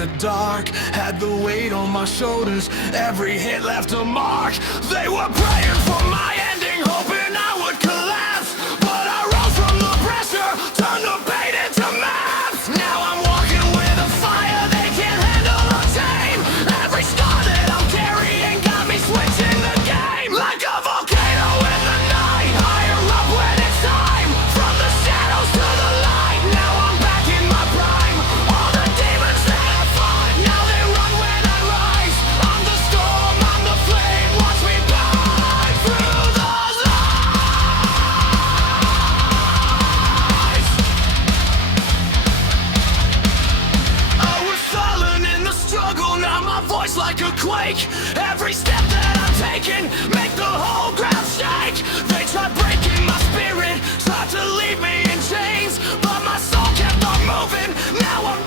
in the dark, had the weight on my shoulders. Every hit left a mark. They were praying for my ending, hoping I would collapse. But I rose from the pressure, turned the pain into maps. Now I'm walking with a fire they can't handle or tame. Every scar that I'm carrying got me switching the game. Like a volcano in the night, higher up when it's time. From the shadows to the light, now I'm back in my prime. All the demons that I fought, now they run when I rise. I'm the storm, I'm the flame, watch me burn through the lies. I was silent in the struggle, now my voice like a quake. Every step that I'm taking make the whole ground shake. They tried breaking my spirit, tried to leave me in chains, but my soul kept on moving. Now I'm